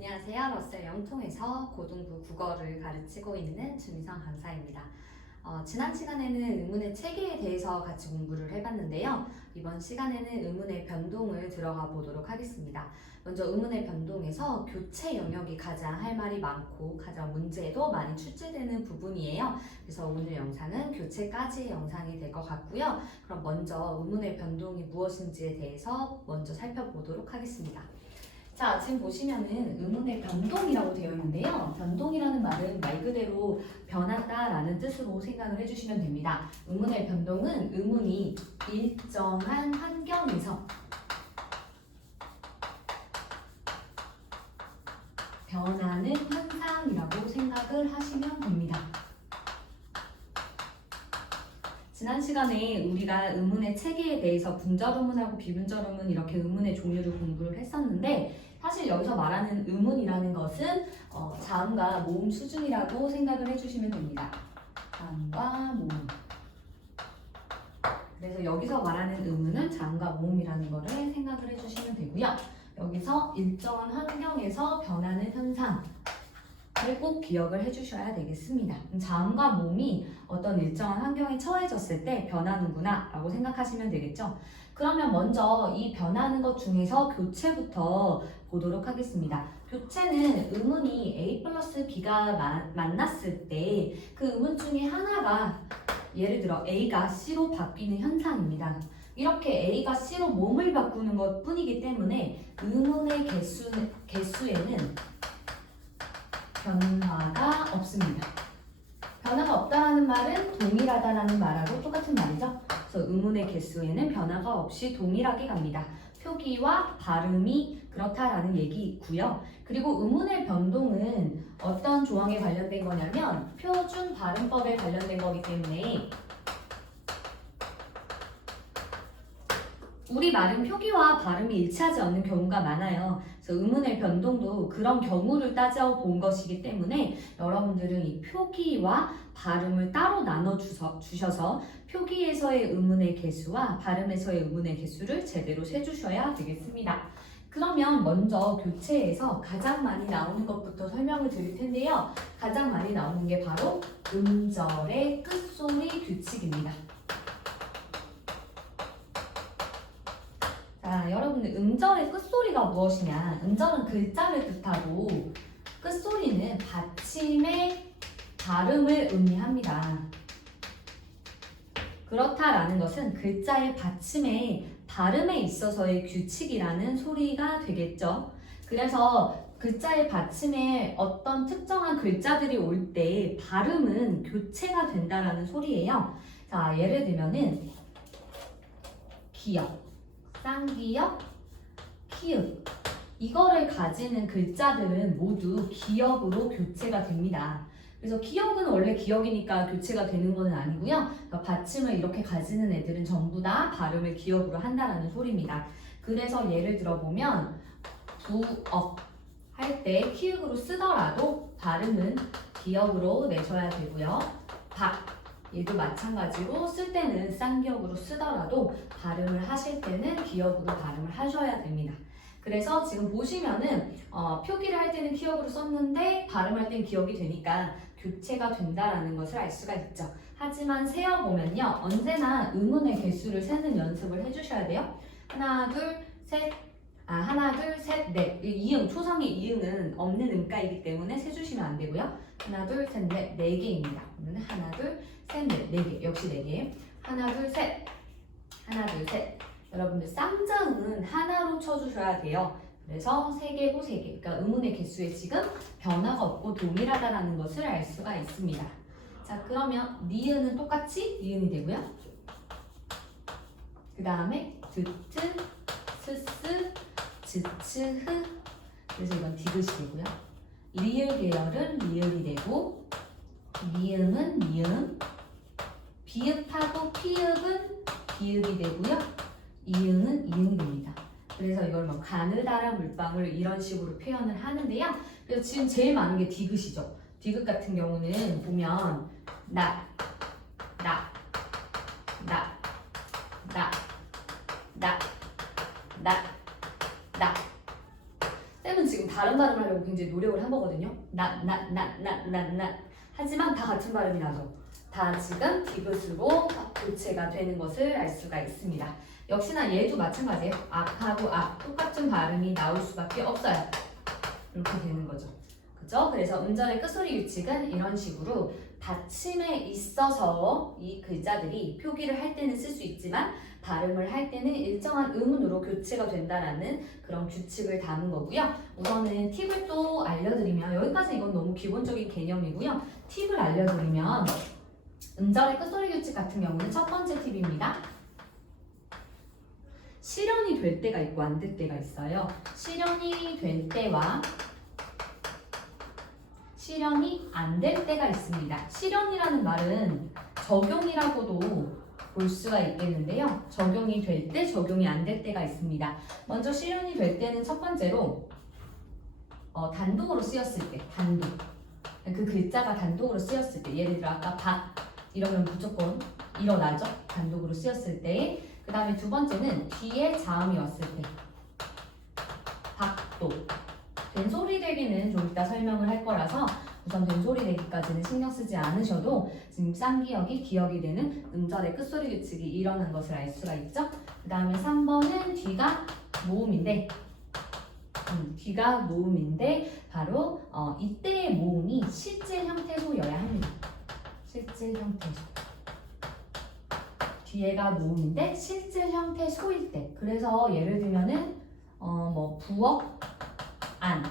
안녕하세요. 러셀 영통에서 고등부 국어를 가르치고 있는 준희성 강사입니다. 지난 시간에는 의문의 체계에 대해서 같이 공부를 해봤는데요. 이번 시간에는 의문의 변동을 들어가 보도록 하겠습니다. 먼저 의문의 변동에서 교체 영역이 가장 할 말이 많고 가장 문제에도 많이 출제되는 부분이에요. 그래서 오늘 영상은 교체까지의 영상이 될 것 같고요. 그럼 먼저 의문의 변동이 무엇인지에 대해서 먼저 살펴보도록 하겠습니다. 자, 지금 보시면은 의문의 변동이라고 되어 있는데요. 변동이라는 말은 말 그대로 변한다라는 뜻으로 생각을 해주시면 됩니다. 의문의 변동은 의문이 일정한 환경에서 변하는 현상이라고 생각을 하시면 됩니다. 지난 시간에 우리가 의문의 체계에 대해서 분절 의문하고 비분절 의문 이렇게 의문의 종류를 공부를 했었는데 사실 여기서 말하는 의문이라는 것은 자음과 모음 수준이라고 생각을 해주시면 됩니다. 자음과 모음. 그래서 여기서 말하는 의문은 자음과 모음이라는 거를 생각을 해주시면 되고요. 여기서 일정한 환경에서 변하는 현상 꼭 기억을 해주셔야 되겠습니다. 자음과 모음이 어떤 일정한 환경에 처해졌을 때 변하는구나 라고 생각하시면 되겠죠. 그러면 먼저 이 변하는 것 중에서 교체부터 보도록 하겠습니다. 교체는 의문이 A 플러스 B가 만났을 때 그 의문 중에 하나가 예를 들어 A가 C로 바뀌는 현상입니다. 이렇게 A가 C로 몸을 바꾸는 것 뿐이기 때문에 의문의 개수에는 변화가 없습니다. 변화가 없다라는 말은 동일하다라는 말하고 똑같은 말이죠. 그래서 의문의 개수에는 변화가 없이 동일하게 갑니다. 표기와 발음이 그렇다라는 얘기고요. 그리고 의문의 변동은 어떤 조항에 관련된 거냐면 표준 발음법에 관련된 거기 때문에 우리 말은 표기와 발음이 일치하지 않는 경우가 많아요. 그래서 의문의 변동도 그런 경우를 따져본 것이기 때문에 여러분들은 이 표기와 발음을 따로 나눠 주셔서 표기에서의 의문의 개수와 발음에서의 의문의 개수를 제대로 세주셔야 되겠습니다. 그러면 먼저 교체에서 가장 많이 나오는 것부터 설명을 드릴 텐데요. 가장 많이 나오는 게 바로 음절의 끝소리 규칙입니다. 자, 여러분들 음절의 끝소리가 무엇이냐? 음절은 글자를 뜻하고 끝소리는 받침의 발음을 의미합니다. 그렇다라는 것은 글자의 받침의 발음에 있어서의 규칙이라는 소리가 되겠죠. 그래서 글자의 받침에 어떤 특정한 글자들이 올 때 발음은 교체가 된다라는 소리예요. 자, 예를 들면은 기역, 쌍기역, 키읔 이거를 가지는 글자들은 모두 기역으로 교체가 됩니다. 그래서 기역은 원래 기역이니까 교체가 되는 것은 아니고요. 그러니까 받침을 이렇게 가지는 애들은 전부 다 발음을 기역으로 한다라는 소리입니다. 그래서 예를 들어보면 부억 할 때 키읔으로 쓰더라도 발음은 기역으로 내셔야 되고요. 박 얘도 마찬가지로 쓸 때는 쌍기역으로 쓰더라도 발음을 하실 때는 기역으로 발음을 하셔야 됩니다. 그래서 지금 보시면은 표기를 할 때는 기역으로 썼는데 발음할 때는 기역이 되니까 교체가 된다라는 것을 알 수가 있죠. 하지만 세어보면요. 언제나 의문의 개수를 세는 연습을 해주셔야 돼요. 하나, 둘, 셋. 하나, 둘, 셋, 넷. 이응, 초성의 이응은 없는 음가이기 때문에 세주시면 안 되고요. 하나, 둘, 셋, 넷, 네 개입니다. 그러면 하나, 둘, 셋, 넷, 네 개. 역시 네 개. 하나, 둘, 셋. 하나, 둘, 셋. 여러분들 쌍자음은 하나로 쳐주셔야 돼요. 그래서 세 개고 세 개. 그러니까 의문의 개수에 지금 변화가 없고 동일하다라는 것을 알 수가 있습니다. 자, 그러면 니은은 똑같이 니은이 되고요. 그 다음에 드트, 스스, 즈츠, 흐. 그래서 이건 디귿이 되고요. 리을 계열은 리을이 되고 미음은 미음, 비읍하고 피읍은 비읍이 되고요. 이응은 이응이 됩니다. 그래서 이걸 뭐 가느다란 물방울 이런 식으로 표현을 하는데요. 그래서 지금 제일 많은 게 디귿이죠. 디귿 같은 경우는 보면 나, 나, 나, 나, 나, 나, 나. 쌤은 지금 다른 발음을 하려고 굉장히 노력을 한 거거든요. 하지만 다 같은 발음이 나죠. 다 지금 디귿으로 교체가 되는 것을 알 수가 있습니다. 역시나 얘도 마찬가지예요. 앞하고 앞 똑같은 발음이 나올 수밖에 없어요. 이렇게 되는 거죠. 그죠? 그래서 음절의 끝소리 규칙은 이런 식으로 받침에 있어서 이 글자들이 표기를 할 때는 쓸 수 있지만 발음을 할 때는 일정한 음운으로 교체가 된다라는 그런 규칙을 담은 거고요. 우선은 팁을 또 알려드리면 여기까지 이건 너무 기본적인 개념이고요. 팁을 알려드리면 음절의 끝소리 규칙 같은 경우는 첫 번째 팁입니다. 실현이 될 때가 있고 안 될 때가 있어요. 실현이 될 때와 실현이 안 될 때가 있습니다. 실현이라는 말은 적용이라고도 볼 수가 있겠는데요. 적용이 될 때, 적용이 안 될 때가 있습니다. 먼저 실현이 될 때는 첫 번째로 단독으로 쓰였을 때, 단독. 그 글자가 단독으로 쓰였을 때, 예를 들어 아까 박 이러면 무조건 일어나죠. 단독으로 쓰였을 때. 그 다음에 두 번째는 뒤에 자음이 왔을 때, 박도. 된소리 대기는 좀 이따 설명을 할 거라서 우선 된소리 대기까지는 신경 쓰지 않으셔도 지금 쌍기역이 기역이 되는 음절의 끝소리 규칙이 일어난 것을 알 수가 있죠. 그 다음에 3번은 뒤가 모음인데 뒤가 모음인데 바로 이때의 모음이 실질 형태소여야 합니다. 실질 형태소. 뒤에가 모음인데 실질 형태소일 때. 그래서 예를 들면은 뭐 부엌 안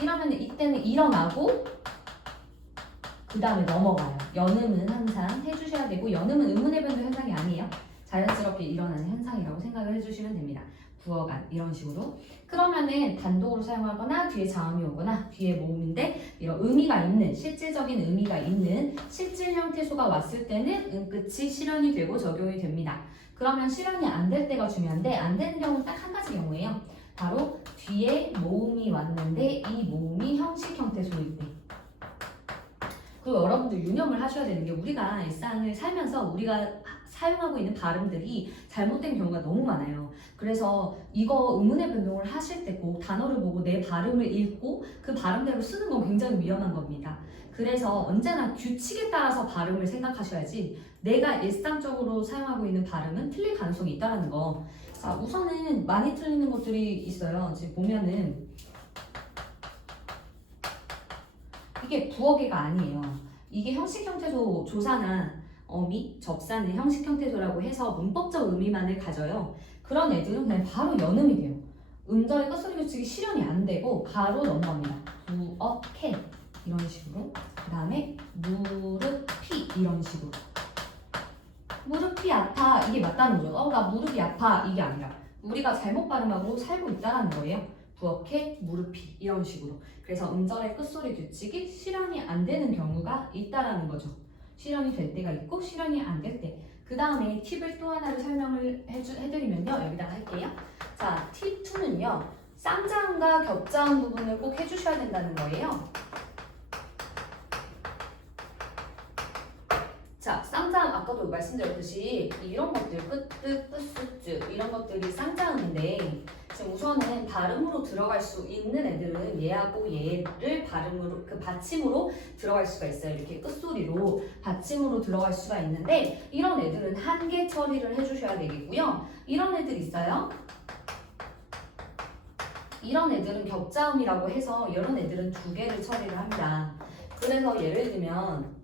이러면 이때는 일어나고 그 다음에 넘어가요. 연음은 항상 해주셔야 되고 연음은 의문의 변조 현상이 아니에요. 자연스럽게 일어나는 현상이라고 생각을 해주시면 됩니다. 부엌 안 이런 식으로. 그러면은 단독으로 사용하거나 뒤에 자음이 오거나 뒤에 모음인데 이런 의미가 있는 실질적인 의미가 있는 실질 형태소가 왔을 때는 끝이 실현이 되고 적용이 됩니다. 그러면 실현이 안 될 때가 중요한데 안 되는 경우는 딱 한 가지 경우예요. 바로 뒤에 모음이 왔는데 이 모음이 형식 형태소일 때. 그리고 여러분들 유념을 하셔야 되는 게 우리가 일상을 살면서 우리가 사용하고 있는 발음들이 잘못된 경우가 너무 많아요. 그래서 이거 의문의 변동을 하실 때 꼭 단어를 보고 내 발음을 읽고 그 발음대로 쓰는 건 굉장히 위험한 겁니다. 그래서 언제나 규칙에 따라서 발음을 생각하셔야지 내가 일상적으로 사용하고 있는 발음은 틀릴 가능성이 있다는 거. 자, 우선은 많이 틀리는 것들이 있어요. 지금 보면은 이게 부엌에가 아니에요. 이게 형식 형태소 조사나 어미, 접사는 형식 형태소라고 해서 문법적 의미만을 가져요. 그런 애들은 그냥 바로 연음이 돼요. 음절의 끝소리 규칙이 실현이 안 되고 바로 넘어갑니다. 부엌해 이런 식으로. 그 다음에 무릎이 이런 식으로. 무릎이 아파 이게 맞다는 거죠. 나 무릎이 아파 이게 아니라 우리가 잘못 발음하고 살고 있다는 거예요. 부엌해 무릎이 이런 식으로. 그래서 음절의 끝소리 규칙이 실현이 안 되는 경우가 있다라는 거죠. 실현이 될 때가 있고 실현이 안 될 때. 그 다음에 팁을 또 하나를 설명을 해드리면요. 여기다가 할게요. 자, 팁 2는요. 쌍자음과 겹자음 부분을 꼭 해주셔야 된다는 거예요. 자, 쌍자음 아까도 말씀드렸듯이 이런 것들 끝뜨, 뿌스쯔 이런 것들이 쌍자음인데 지금 우선은 발음으로 들어갈 수 있는 애들은 얘하고 얘를 발음으로 그 받침으로 들어갈 수가 있어요. 이렇게 끝소리로 받침으로 들어갈 수가 있는데 이런 애들은 한 개 처리를 해주셔야 되겠고요. 이런 애들 있어요. 이런 애들은 겹자음이라고 해서 이런 애들은 두 개를 처리를 합니다. 그래서 예를 들면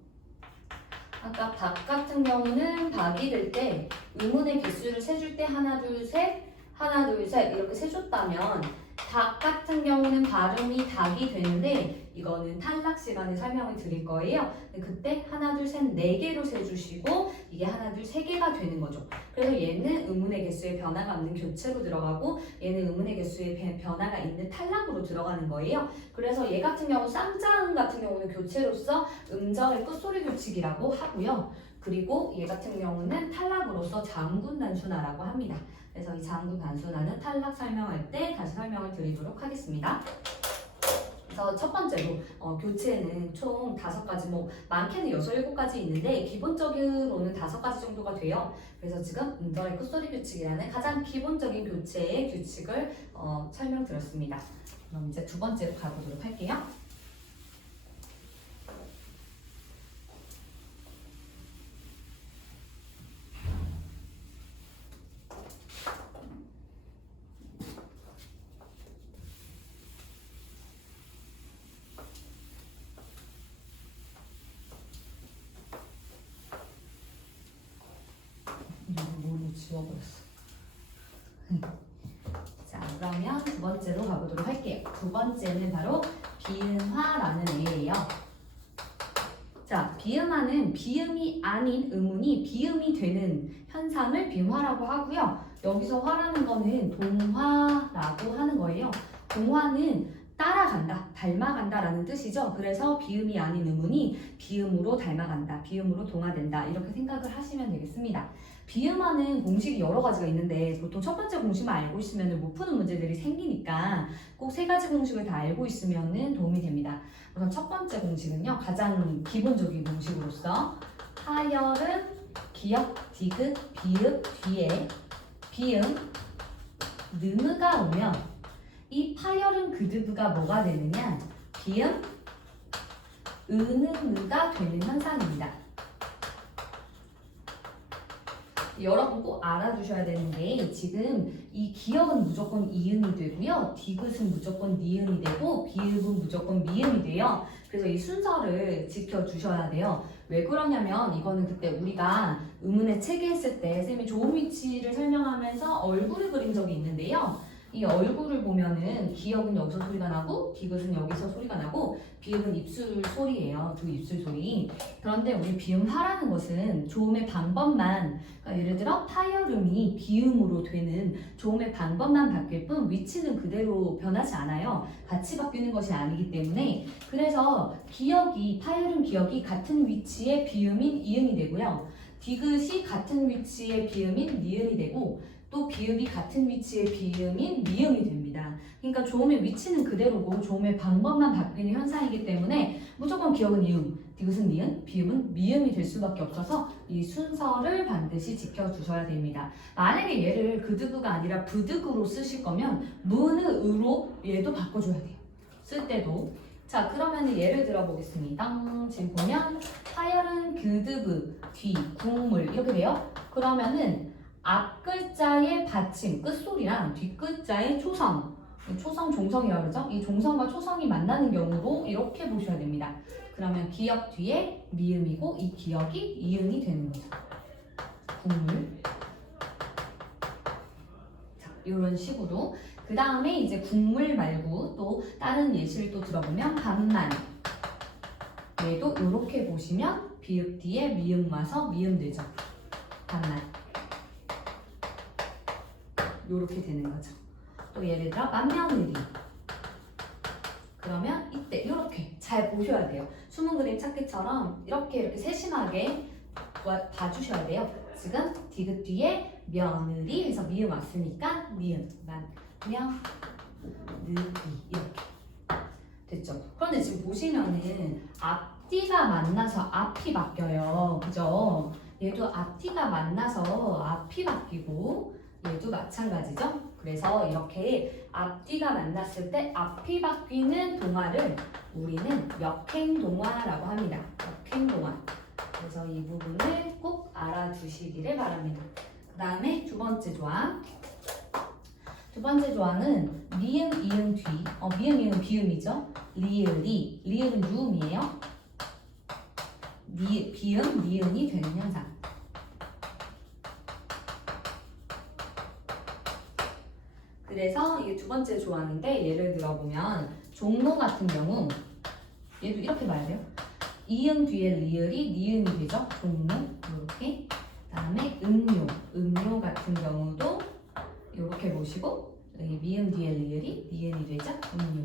아까 박 같은 경우는 박이 될 때 의문의 개수를 세줄 때 하나 둘 셋 이렇게 세줬다면 닭 같은 경우는 발음이 닭이 되는데 이거는 탈락 시간에 설명을 드릴 거예요. 그때 하나 둘 셋 네 개로 세주시고 이게 하나 둘 세 개가 되는 거죠. 그래서 얘는 의문의 개수에 변화가 없는 교체로 들어가고 얘는 의문의 개수에 변화가 있는 탈락으로 들어가는 거예요. 그래서 얘 같은 경우 쌍자음 같은 경우는 교체로서 음절의 끝소리 규칙이라고 하고요. 그리고 얘 같은 경우는 탈락으로서 자음군 단순화라고 합니다. 그래서 이 자음군 단순화는 탈락 설명할 때 다시 설명을 드리도록 하겠습니다. 그래서 첫 번째로 교체는 총 5가지, 뭐 많게는 6, 7가지 있는데 기본적으로는 5가지 정도가 돼요. 그래서 지금 운전의 끝소리 규칙이라는 가장 기본적인 교체의 규칙을 설명드렸습니다. 그럼 이제 두 번째로 가보도록 할게요. 뭘로 지워버렸어. 자, 그러면 두 번째로 가보도록 할게요. 두 번째는 바로 비음화라는 애예요. 자, 비음화는 비음이 아닌 음운이 비음이 되는 현상을 비음화라고 하고요. 여기서 화라는 거는 동화라고 하는 거예요. 동화는 따라간다, 닮아간다 라는 뜻이죠. 그래서 비음이 아닌 음운이 비음으로 닮아간다, 비음으로 동화된다 이렇게 생각을 하시면 되겠습니다. 비음화는 공식이 여러 가지가 있는데 보통 첫 번째 공식만 알고 있으면 못 푸는 문제들이 생기니까 꼭 3가지 공식을 다 알고 있으면 도움이 됩니다. 우선 첫 번째 공식은요, 가장 기본적인 공식으로서 하열은 기역, 디귿, 비읍 뒤에 비음, 느무가 오면 이 파열은 그드브가 뭐가 되느냐? 비음, 은느가 되는 현상입니다. 여러분 꼭 알아두셔야 되는 게 지금 이 기역은 무조건 이음이 되고요. 디귿은 무조건 니음이 되고 비읍은 무조건 미음이 돼요. 그래서 이 순서를 지켜주셔야 돼요. 왜 그러냐면 이거는 그때 우리가 의문의 체계 했을 때 쌤이 좋은 위치를 설명하면서 얼굴을 그린 적이 있는데요. 이 얼굴을 보면은 기역은 여기서 소리가 나고 디귿은 여기서 소리가 나고 비읍은 입술 소리예요. 두 입술 소리. 그런데 우리 비음화라는 것은 조음의 방법만, 그러니까 예를 들어 파열음이 비음으로 되는 조음의 방법만 바뀔 뿐 위치는 그대로 변하지 않아요. 같이 바뀌는 것이 아니기 때문에. 그래서 기역이, 파열음 기역이 같은 위치의 비음인 이음이 되고요. 디귿이 같은 위치의 비음인 니음이 되고 또 비읍이 같은 위치의 비음인 미음이 됩니다. 그러니까 조음의 위치는 그대로고 조음의 방법만 바뀌는 현상이기 때문에 무조건 기역은 이음, 디귿은 니은, 비음은 미음이 될 수밖에 없어서 이 순서를 반드시 지켜주셔야 됩니다. 만약에 얘를 그드그가 아니라 부드그로 쓰실 거면 무는 으로 얘도 바꿔줘야 돼요. 쓸 때도. 자, 그러면 예를 들어보겠습니다. 지금 보면 하열은 그드그, 뒤, 국물 이렇게 돼요. 그러면은 앞 글자의 받침, 끝소리랑 뒷 글자의 초성, 초성, 종성이라고 그러죠? 이 종성과 초성이 만나는 경우로 이렇게 보셔야 됩니다. 그러면 기역 뒤에 미음이고 이 기역이 이음이 되는 거죠. 국물. 자, 이런 식으로. 그 다음에 이제 국물 말고 또 다른 예시를 또 들어보면 반만. 얘도 이렇게 보시면 비읍 뒤에 미음 와서 미음 되죠. 반만. 요렇게 되는 거죠. 또 예를 들어 만명의리. 그러면 이때 이렇게 잘 보셔야 돼요. 숨은 그림 찾기처럼 이렇게 세심하게 봐주셔야 돼요. 지금 디귿 뒤에 며느리 해서 미음 왔으니까 미음, 며느리 이렇게 됐죠. 그런데 지금 보시면은 앞뒤가 만나서 앞이 바뀌어요. 그죠? 얘도 앞뒤가 만나서 앞이 바뀌고 얘도 마찬가지죠. 그래서 이렇게 앞뒤가 만났을 때 앞이 바뀌는 동화를 우리는 역행동화라고 합니다. 역행동화. 그래서 이 부분을 꼭 알아두시기를 바랍니다. 그 다음에 두 번째 조항. 두 번째 조항은 미음, 이음, 뒤. 미음, 이음, 비음이죠. 리을이. 리을은 유음이에요. 비음, 니은이 되는 현상. 그래서 이게 두 번째 조항인데 예를 들어보면 종로 같은 경우 얘도 이렇게 봐야 돼요. 이음 뒤에 리을이 니은이 되죠. 종로 이렇게. 그 다음에 음료 같은 경우도 이렇게 보시고 여기 미음 뒤에 리을이 니은이 되죠. 음료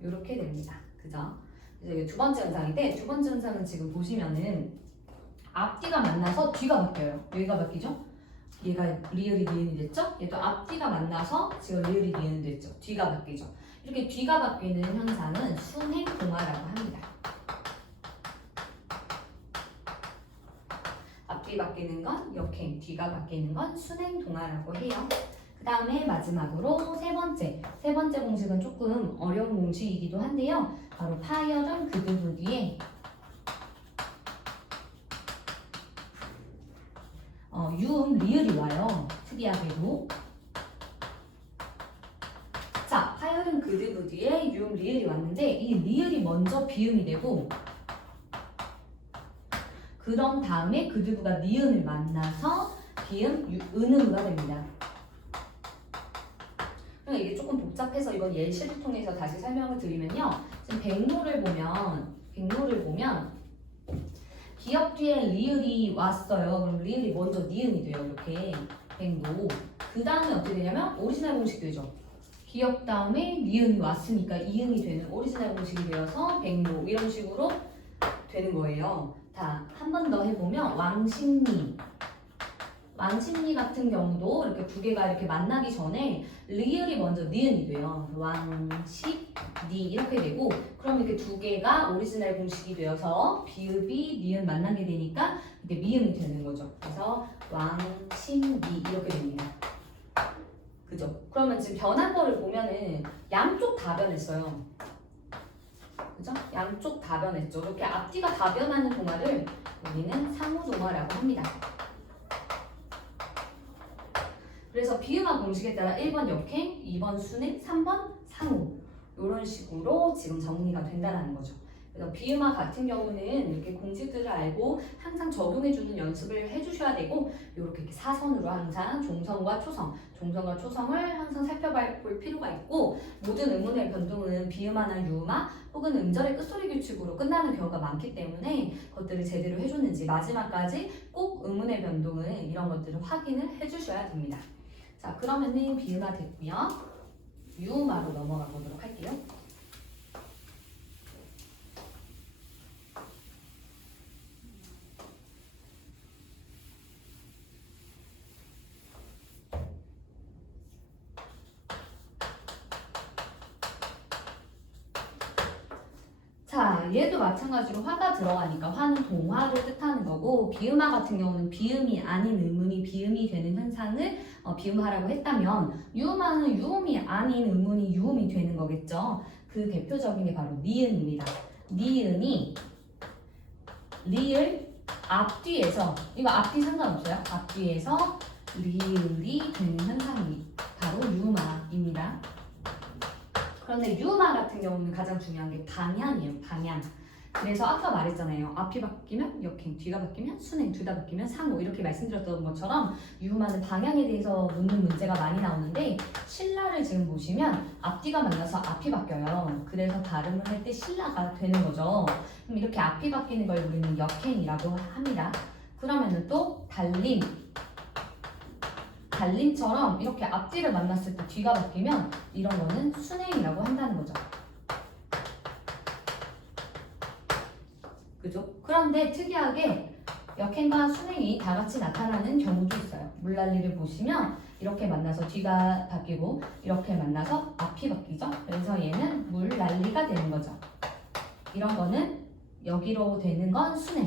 이렇게 됩니다. 그죠? 그래서 이게 두 번째 현상인데 두 번째 현상은 지금 보시면은 앞뒤가 만나서 뒤가 바뀌어요. 여기가 바뀌죠? 얘가 리을이 니은이 됐죠? 얘도 앞뒤가 만나서 지금 리을이 니은이 됐죠? 뒤가 바뀌죠? 이렇게 뒤가 바뀌는 현상은 순행동화라고 합니다. 앞뒤 바뀌는 건 역행, 뒤가 바뀌는 건 순행동화라고 해요. 그 다음에 마지막으로 세 번째 공식은 조금 어려운 공식이기도 한데요. 바로 파열은 그두부 뒤에 유음, 리을이 와요. 특이하게도. 자, 파열은 그두부 뒤에 유음, 리을이 왔는데 이 리을이 먼저 비음이 되고 그런 다음에 그두부가 니은을 만나서 비음, 은음으가 됩니다. 이게 조금 복잡해서 이건 예시를 통해서 다시 설명을 드리면요. 지금 백로를 보면 기역 뒤에 리을이 왔어요. 그럼 리을이 먼저 니은이 돼요. 이렇게 백로. 그 다음에 어떻게 되냐면 오리지널 공식 되죠. 기역 다음에 니은이 왔으니까 이음이 되는 오리지널 공식이 되어서 백로 이런 식으로 되는 거예요. 자, 한 번 더 해보면 왕십리 같은 경우도 이렇게 두 개가 이렇게 만나기 전에 리을이 먼저 니은이 돼요. 왕십리 이렇게 되고 그럼 이렇게 두 개가 오리지널 공식이 되어서 비읍이 니은 만나게 되니까 이게 미음이 되는 거죠. 그래서 왕십리 이렇게 됩니다. 그죠? 그러면 지금 변한 거를 보면은 양쪽 다 변했어요. 그죠? 양쪽 다 변했죠. 이렇게 앞뒤가 다 변하는 동화를 우리는 상호동화라고 합니다. 그래서 비음화 공식에 따라 1번 역행, 2번 순행, 3번 상호 이런 식으로 지금 정리가 된다는 거죠. 그래서 비음화 같은 경우는 이렇게 공식들을 알고 항상 적용해주는 연습을 해주셔야 되고 이렇게 사선으로 항상 종성과 초성을 항상 살펴볼 필요가 있고 모든 음운의 변동은 비음화나 유음화 혹은 음절의 끝소리 규칙으로 끝나는 경우가 많기 때문에 그것들을 제대로 해줬는지 마지막까지 꼭 음운의 변동은 이런 것들을 확인을 해주셔야 됩니다. 자, 그러면은 비음화 됐고요. 유음화로 넘어가 보도록 할게요. 자, 얘도 마찬가지로 화가 들어가니까 화는 동화를 뜻하는 거고 비음화 같은 경우는 비음이 아닌 음운이 비음이 되는 현상을 비음화라고 했다면 유음화는 유음이 아닌 음운이 유음이 되는 거겠죠. 그 대표적인 게 바로 니은입니다. 니은이 리을 앞뒤에서 이거 앞뒤 상관없어요. 앞뒤에서 리을이 되는 현상이 바로 유음화입니다. 그런데 유음화 같은 경우는 가장 중요한 게 방향이에요. 방향. 그래서 아까 말했잖아요. 앞이 바뀌면 역행, 뒤가 바뀌면 순행, 둘 다 바뀌면 상호 이렇게 말씀드렸던 것처럼 유음화는 방향에 대해서 묻는 문제가 많이 나오는데 신라를 지금 보시면 앞뒤가 만나서 앞이 바뀌어요. 그래서 발음을 할 때 신라가 되는 거죠. 그럼 이렇게 앞이 바뀌는 걸 우리는 역행이라고 합니다. 그러면은 또 달림처럼 이렇게 앞뒤를 만났을 때 뒤가 바뀌면 이런 거는 순행이라고 한다는 거죠. 그죠? 그런데 특이하게 역행과 순행이 다 같이 나타나는 경우도 있어요. 물난리를 보시면 이렇게 만나서 뒤가 바뀌고 이렇게 만나서 앞이 바뀌죠. 그래서 얘는 물난리가 되는 거죠. 이런 거는 여기로 되는 건 순행,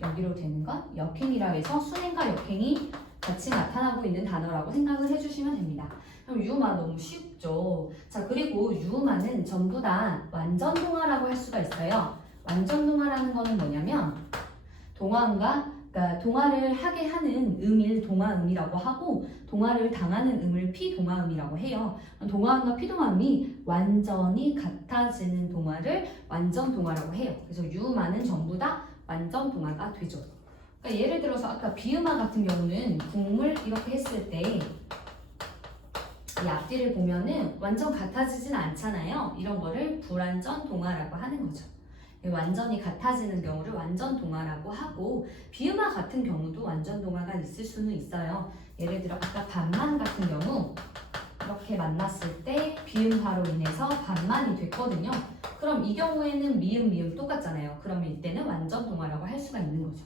여기로 되는 건 역행이라 해서 순행과 역행이 같이 나타나고 있는 단어라고 생각을 해주시면 됩니다. 그럼 유음화 너무 쉽죠. 자, 그리고 유음화는 전부 다 완전동화라고 할 수가 있어요. 완전동화라는 거는 뭐냐면 그러니까 동화를 하게 하는 음일 동화음이라고 하고 동화를 당하는 음을 피동화음이라고 해요. 동화음과 피동화음이 완전히 같아지는 동화를 완전동화라고 해요. 그래서 유음화는 전부 다 완전동화가 되죠. 그러니까 예를 들어서 아까 비음화 같은 경우는 국물 이렇게 했을 때 이 앞뒤를 보면은 완전 같아지진 않잖아요. 이런 거를 불완전 동화라고 하는 거죠. 완전히 같아지는 경우를 완전 동화라고 하고 비음화 같은 경우도 완전 동화가 있을 수는 있어요. 예를 들어 아까 반만 같은 경우 이렇게 만났을 때 비음화로 인해서 반만이 됐거든요. 그럼 이 경우에는 미음 똑같잖아요. 그러면 이때는 완전 동화라고 할 수가 있는 거죠.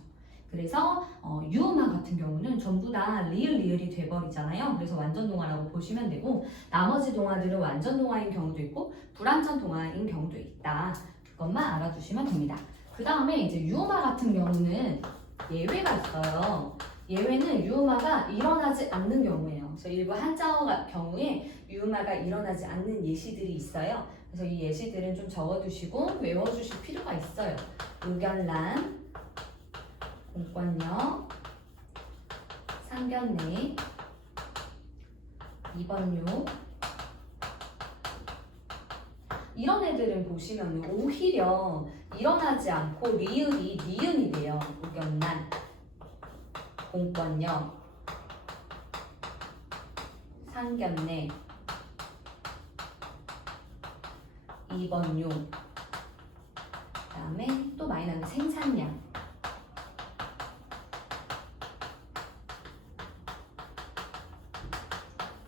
그래서 유음화 같은 경우는 전부 다 리을이 돼버리잖아요. 그래서 완전 동화라고 보시면 되고 나머지 동화들은 완전 동화인 경우도 있고 불완전 동화인 경우도 있다. 그것만 알아두시면 됩니다. 그 다음에 이제 유음화 같은 경우는 예외가 있어요. 예외는 유음화가 일어나지 않는 경우예요. 그래서 일부 한자어 경우에 유음화가 일어나지 않는 예시들이 있어요. 그래서 이 예시들은 좀 적어두시고 외워주실 필요가 있어요. 의견란, 공권력, 상견례, 이번요. 이런 애들은 보시면 오히려 일어나지 않고 리을이 니은이 돼요. 의견란, 공권력, 상견례, 이번요. 그 다음에 또 많이 나는 생산량.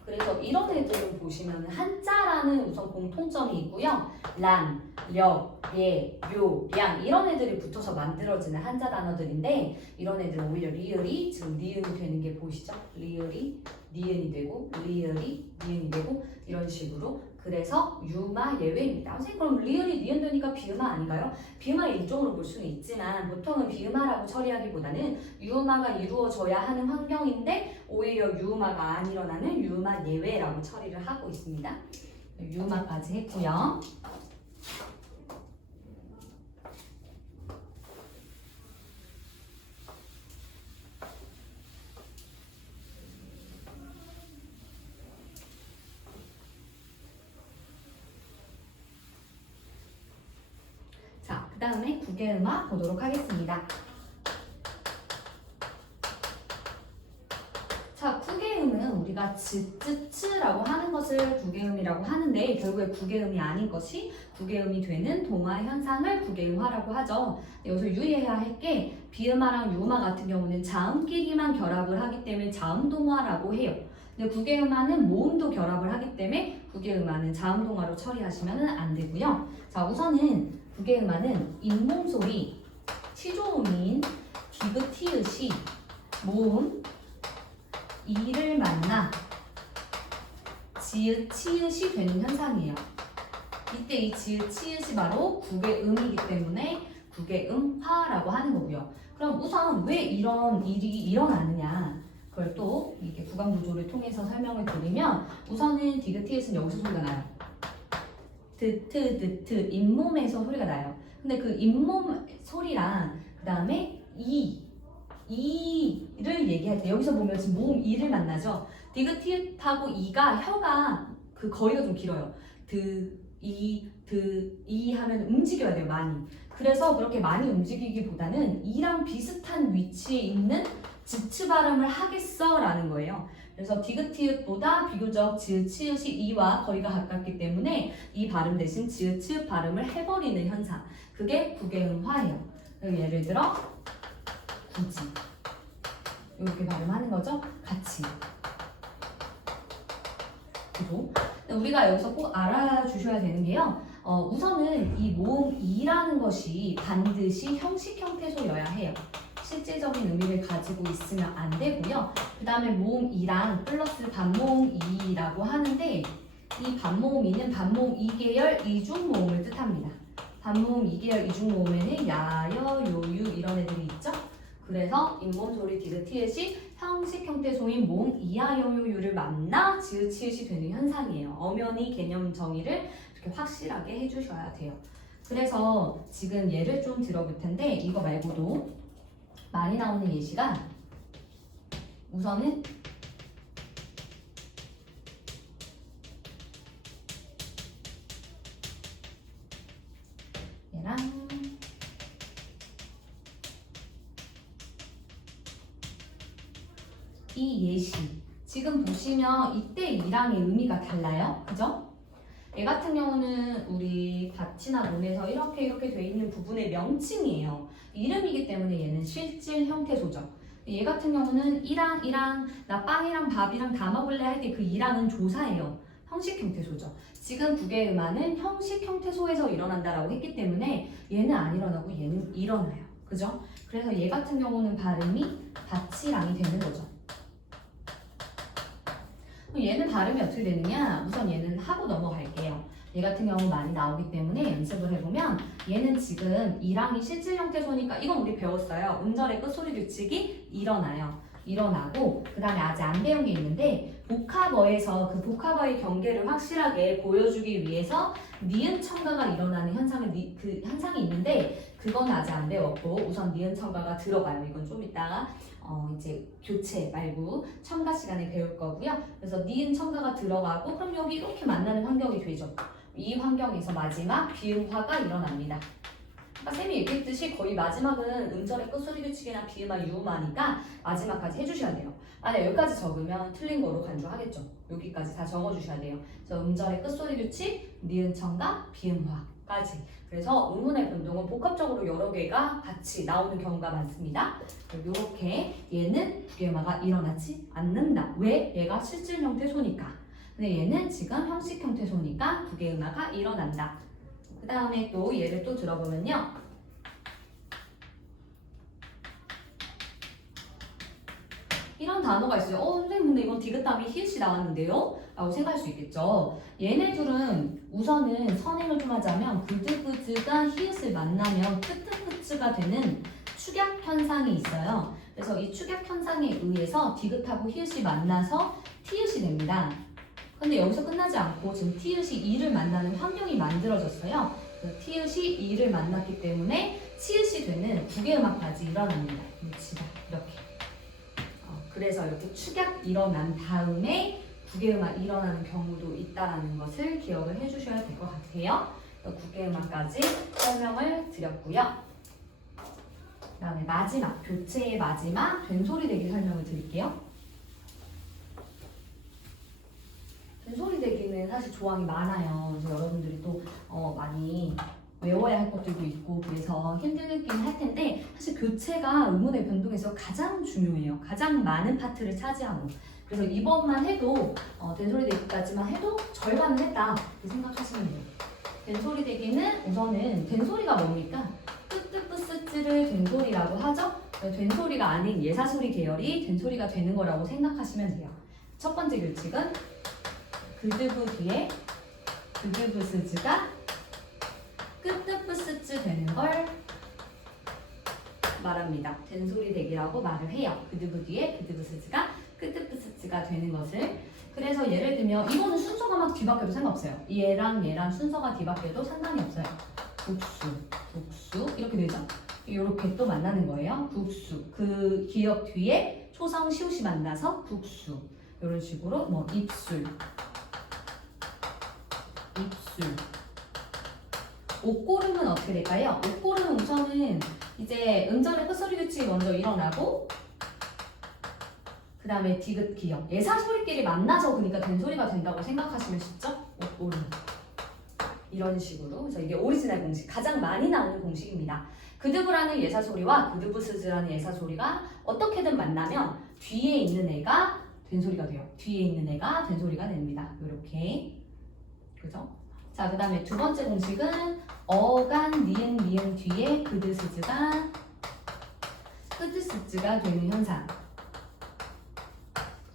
그래서 이런 애들은 보시면 한자라는 우선 공통점이 있고요. 란, 력, 예, 요, 량 이런 애들이 붙어서 만들어지는 한자 단어들인데 이런 애들은 오히려 리을이 지금 니은이 되는 게 보이시죠? 리을이 니은이 되고 리을이 니은이 되고 이런 식으로 그래서 유마 예외입니다. 선생님 그럼 리을이 니은 되니까 비음화 아닌가요? 비음화의 일종으로 볼 수는 있지만 보통은 비음화라고 처리하기보다는 유음화가 이루어져야 하는 환경인데 오히려 유음화가 안 일어나는 유음화 예외라고 처리를 하고 있습니다. 유음화까지 했고요. 자, 그 다음에 국외음화 보도록 하겠습니다. 자, 국외음은 우리가 즈쯔츠라고 하는 것을 국외음이라고 하는데 결국에 국외음이 아닌 것이 국외음이 되는 동화 현상을 국외음화라고 하죠. 여기서 유의해야 할 게 비음화랑 유음화 같은 경우는 자음끼리만 결합을 하기 때문에 자음동화라고 해요. 근데 국외음화는 모음도 결합을 하기 때문에 국외음화는 자음동화로 처리하시면 안 되고요. 자, 우선은 국외음화는 잇몸소리, 치조음인 디귿티읕이 모음 이를 만나 지읒, 치읒이 되는 현상이에요. 이때 이 지읒, 치읒이 바로 국외음이기 때문에 국외음화라고 하는 거고요. 그럼 우선 왜 이런 일이 일어나느냐? 그걸 또 이게 구강 구조를 통해서 설명을 드리면 우선은 디귿티읕은 여기서 소리가 나요. 드트 잇몸에서 소리가 나요. 근데 그 잇몸 소리랑 그 다음에 이를 얘기할 때 여기서 보면 지금 모음 이를 만나죠. 디귿티읕하고 이가 혀가 그 거리가 좀 길어요. 이 하면 움직여야 돼요, 많이. 그래서 그렇게 많이 움직이기보다는 이랑 비슷한 위치에 있는 지츠 발음을 하겠어 라는 거예요. 그래서 디귿티읕보다 비교적 지읒, 치읒이 이와 거리가 가깝기 때문에 이 발음 대신 지읒, 치읒 발음을 해버리는 현상. 그게 국외음화예요. 예를 들어 굳이 이렇게 발음하는 거죠. 같이. 그죠? 우리가 여기서 꼭 알아주셔야 되는 게요. 우선은 이 모음 이라는 것이 반드시 형식 형태소여야 해요. 실질적인 의미를 가지고 있으면 안 되고요. 그 다음에 모음 이랑 플러스 반모음 이라고 하는데 이 반모음 이는 반모음 이계열 이중모음을 뜻합니다. 반모음 이계열 이중모음에는 야, 여, 요, 유 이런 애들이 있죠. 그래서 잇몸 소리 디귿티읕이 형식 형태 소인 모음 이하, 여, 요, 유를 만나 지읒, 치읒이 되는 현상이에요. 엄연히 개념 정의를 이렇게 확실하게 해주셔야 돼요. 그래서 지금 예를 좀 들어볼 텐데 이거 말고도 많이 나오는 예시가 우선은 얘랑 이 예시 지금 보시면 이때 이랑의 의미가 달라요. 그죠? 얘 같은 경우는 우리 밭이나 논에서 이렇게 돼 있는 부분의 명칭이에요. 이름이기 때문에 얘는 실질 형태소죠. 얘 같은 경우는 이랑 나 빵이랑 밥이랑 다 먹을래 할 때 그 이랑은 조사예요. 형식 형태소죠. 지금 국외음화는 형식 형태소에서 일어난다라고 했기 때문에 얘는 안 일어나고 얘는 일어나요. 그죠? 그래서 얘 같은 경우는 발음이 바치랑이 되는 거죠. 그럼 얘는 발음이 어떻게 되느냐? 우선 얘는 하고 넘어갈게요. 얘 같은 경우 많이 나오기 때문에 연습을 해보면 얘는 지금 이랑이 실질 형태 소니까 이건 우리 배웠어요. 음절의 끝소리 규칙이 일어나요. 일어나고 그 다음에 아직 안 배운 게 있는데 복합어에서 그 복합어의 경계를 확실하게 보여주기 위해서 니은 첨가가 일어나는 그 현상이 있는데 그건 아직 안 배웠고 우선 니은 첨가가 들어가요. 이건 좀 이따가 이제 교체 말고 첨가 시간에 배울 거고요. 그래서 니은 첨가가 들어가고 그럼 여기 이렇게 만나는 환경이 되죠. 이 환경에서 마지막 비음화가 일어납니다. 그러니까 쌤이 얘기했듯이 거의 마지막은 음절의 끝소리 규칙이나 비음화, 유음화니까 마지막까지 해주셔야 돼요. 만약 여기까지 적으면 틀린 거로 간주하겠죠. 여기까지 다 적어주셔야 돼요. 그래서 음절의 끝소리 규칙, 니은 첨가, 비음화까지. 그래서 음문의 변동은 복합적으로 여러 개가 같이 나오는 경우가 많습니다. 이렇게 얘는 부계음화가 일어나지 않는다. 왜? 얘가 실질 형태 소니까. 근데 얘는 지금 형식 형태 소니까 부계음화가 일어난다. 그 다음에 또 얘를 또 들어보면요. 이런 단어가 있어요. 선생님 근데 이건 디귿다음에 히읗이 나왔는데요? 라고 생각할 수 있겠죠. 얘네들은 우선은 선행을 좀 하자면 그드그즈가 히읗을 만나면 크트크츠가 되는 축약 현상이 있어요. 그래서 이 축약 현상에 의해서 디귿하고 히읗이 만나서 티읕이 됩니다. 근데 여기서 끝나지 않고 지금 티읕이 이를 만나는 환경이 만들어졌어요. 그 티읕이 이를 만났기 때문에 치읕이 되는 부계음화까지 일어납니다. 이렇게. 그래서 이렇게 축약 일어난 다음에 부계음화 일어나는 경우도 있다는 것을 기억을 해주셔야 될 것 같아요. 부계음화까지 설명을 드렸고요. 그 다음에 마지막, 교체의 마지막 된소리 대기 설명을 드릴게요. 된소리 대기는 사실 조항이 많아요. 그래서 여러분들이 또 많이 외워야 할 것들도 있고 그래서 힘들긴 할 텐데 사실 교체가 의문의 변동에서 가장 중요해요. 가장 많은 파트를 차지하고 그래서 이번만 해도 된소리 대기까지만 해도 절반은 했다 이렇게 생각하시면 돼요. 된소리 대기는 우선은 된소리가 뭡니까? 끄끄끄스츠를 된소리라고 하죠. 된소리가 아닌 예사소리 계열이 된소리가 되는 거라고 생각하시면 돼요. 첫 번째 규칙은 그드브 뒤에 그드브스즈가 끄뜨뿌스츠 되는 걸 말합니다. 된소리 대기라고 말을 해요. 그드브 뒤에 그드브스즈가 끄뜨뿌스츠가 되는 것을. 그래서 예를 들면 이거는 순서가 막 뒤바뀌어도 상관없어요. 얘랑 순서가 뒤바뀌어도 상관이 없어요. 국수 이렇게 되죠. 이렇게 또 만나는 거예요. 국수 그 기역 뒤에 초성 시옷이 만나서 국수 이런 식으로 뭐 입술 옷고름은 어떻게 될까요? 옷고름은 우선은 이제 음절의 끝소리 규칙이 먼저 일어나고 그 다음에 디귿 기역 예사소리끼리 만나서 그러니까 된소리가 된다고 생각하시면 쉽죠? 옷고름 이런 식으로. 그래서 이게 오리지널 공식 가장 많이 나오는 공식입니다. 그드브라는 예사소리와 그드브스즈라는 예사소리가 어떻게든 만나면 뒤에 있는 애가 된소리가 돼요. 뒤에 있는 애가 된소리가 됩니다. 이렇게 그죠? 자, 그 다음에 두 번째 공식은 어간 니은 미음 뒤에 그드스즈가 끄드스즈가 되는 현상.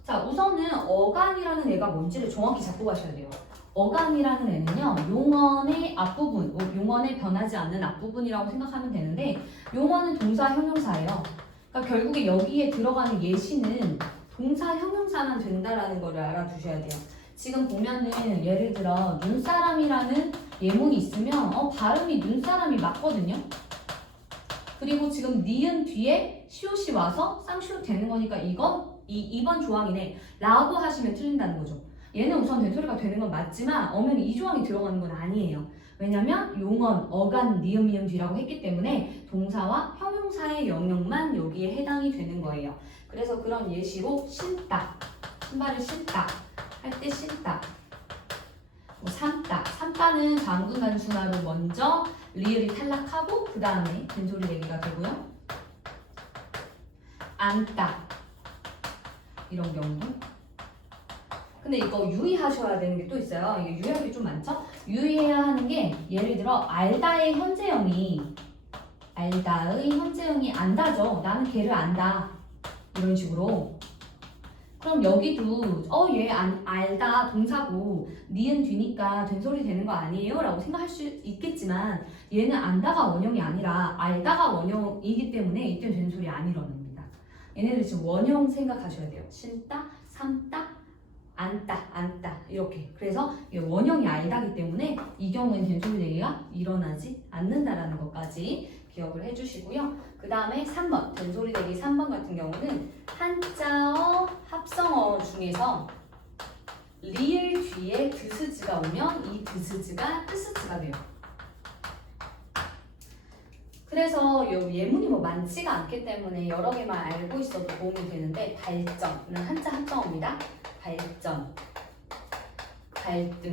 자, 우선은 어간이라는 애가 뭔지를 정확히 잡고 가셔야 돼요. 어간이라는 애는요, 용언의 앞부분, 용언에 변하지 않는 앞부분이라고 생각하면 되는데 용언은 동사 형용사예요. 그러니까 결국에 여기에 들어가는 예시는 동사 형용사만 된다라는 걸 알아두셔야 돼요. 지금 보면은 예를 들어 눈사람이라는 예문이 있으면 발음이 눈사람이 맞거든요. 그리고 지금 니은 뒤에 시옷이 와서 쌍시옷 되는 거니까 이번 조항이네 라고 하시면 틀린다는 거죠. 얘는 우선 된소리가 되는 건 맞지만 엄연히 이 조항이 들어가는 건 아니에요. 왜냐면 용언, 어간, 니은, 미음 뒤라고 했기 때문에 동사와 형용사의 영역만 여기에 해당이 되는 거예요. 그래서 그런 예시로 신다, 신발을 신다 할 때 신다, 삼다는 장군 단순화로 먼저 리을이 탈락하고 그 다음에 된소리 대기가 되고요. 앉다 이런 경우. 근데 이거 유의하셔야 되는 게 또 있어요. 이게 유의할 게 좀 많죠? 유의해야 하는 게 예를 들어 알다의 현재형이 알다의 현재형이 안다죠. 나는 걔를 안다. 이런 식으로. 그럼 여기도 얘 알다 동사고 니은 뒤니까 된소리 되는 거 아니에요? 라고 생각할 수 있겠지만 얘는 안다가 원형이 아니라 알다가 원형이기 때문에 이때는 된소리 아니라는겁니다. 얘네들 지금 원형 생각하셔야 돼요. 신다, 삼다, 안다 이렇게. 그래서 이게 원형이 알다기 때문에 이 경우에는 된소리 되기가 일어나지 않는다라는 것까지 기억을 해주시고요. 그 다음에 3번 된소리 되기 3번 같은 경우는 한자어 합성어 중에서 리을 뒤에 드스즈가 오면 이 드스즈가 뜨스즈가 돼요. 그래서 이 예문이 뭐 많지가 않기 때문에 여러 개만 알고 있어도 도움이 되는데 발전은 한자 합성어입니다. 발전, 갈등,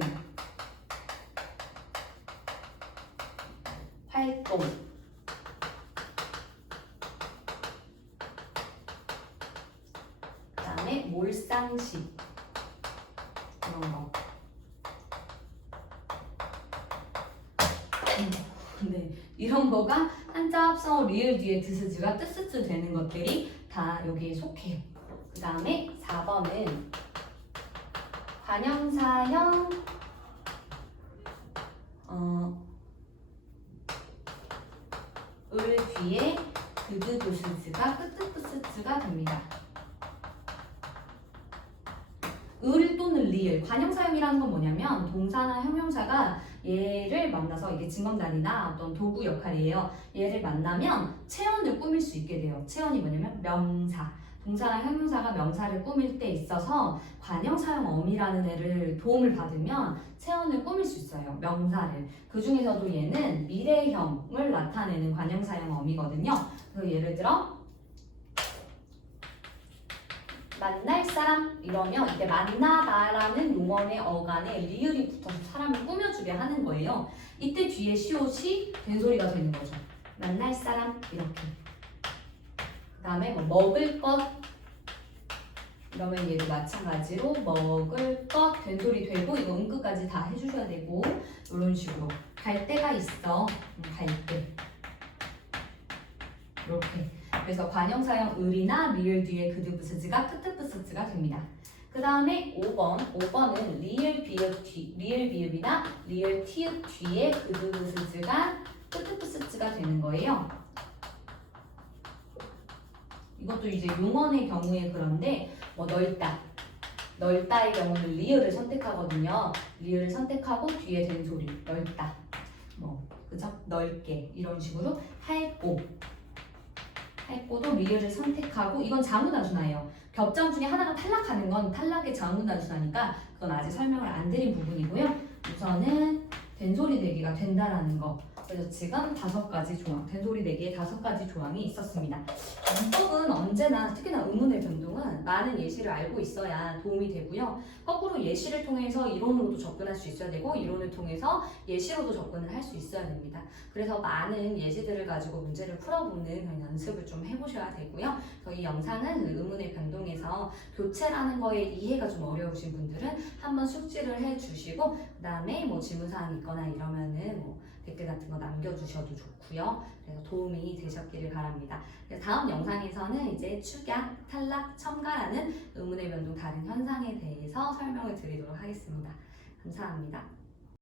활동, 그 다음에 몰상식 이런 거. 네, 이런 거가 한자 합성어 리을 뒤에 드스즈가 뜨스즈 되는 것들이 다 여기에 속해요. 그 다음에 4번은 관형사형 을 뒤에 드드드스즈가 끄뜨뜨스즈가 됩니다. 을 또는 리을, 관형사형이라는 건 뭐냐면 동사나 형용사가 얘를 만나서 이게 징검다리나 어떤 도구 역할이에요. 얘를 만나면 체언을 꾸밀 수 있게 돼요. 체언이 뭐냐면 명사. 동사나 형용사가 명사를 꾸밀 때 있어서 관형사형 어미라는 애를 도움을 받으면 체언을 꾸밀 수 있어요. 명사를. 그 중에서도 얘는 미래형을 나타내는 관형사형 어미거든요. 그래서 예를 들어 만날 사람 이러면 이때 만나다라는 용언의 어간에 리을이 붙어서 사람을 꾸며주게 하는 거예요. 이때 뒤에 시옷이 된소리가 되는 거죠. 만날 사람 이렇게. 그 다음에 뭐 먹을 것 이러면 얘도 마찬가지로 먹을 것 된소리 되고 이거 음극까지 다 해주셔야 되고 이런 식으로 갈 데가 있어. 갈 때. 이렇게. 그래서 관형사형 을이나 리을 뒤에 그드부스즈가 크트부스즈가 됩니다. 그 다음에 5번은 리을 비읍이나 리을 티읍 뒤에 그드부스즈가 크트부스즈가 되는 거예요. 이것도 이제 용언의 경우에 그런데 뭐 넓다의 경우는 리을을 선택하거든요. 리을을 선택하고 뒤에 된소리 넓다 뭐 그죠? 넓게 이런 식으로 할고도 리을을 선택하고 이건 자문단순화예요. 겹장 중에 하나가 탈락하는 건 탈락의 자문단순화니까 그건 아직 설명을 안 드린 부분이고요. 우선은 된소리 대기가 된다라는 거. 그래서 지금 5가지 조항, 된소리 대기에 5가지 조항이 있었습니다. 문법은 언제나 특히나 의문의 변동은 많은 예시를 알고 있어야 도움이 되고요. 거꾸로 예시를 통해서 이론으로도 접근할 수 있어야 되고 이론을 통해서 예시로도 접근을 할 수 있어야 됩니다. 그래서 많은 예시들을 가지고 문제를 풀어보는 그런 연습을 좀 해보셔야 되고요. 이 영상은 의문의 변동에서 교체라는 거에 이해가 좀 어려우신 분들은 한번 숙지를 해주시고 그 다음에 뭐 질문사항이 있거나 이러면은 뭐 댓글 같은 거 남겨주셔도 좋고요. 그래서 도움이 되셨기를 바랍니다. 다음 영상에서는 이제 축약, 탈락, 첨가라는 의문의 변동 다른 현상에 대해서 설명을 드리도록 하겠습니다. 감사합니다.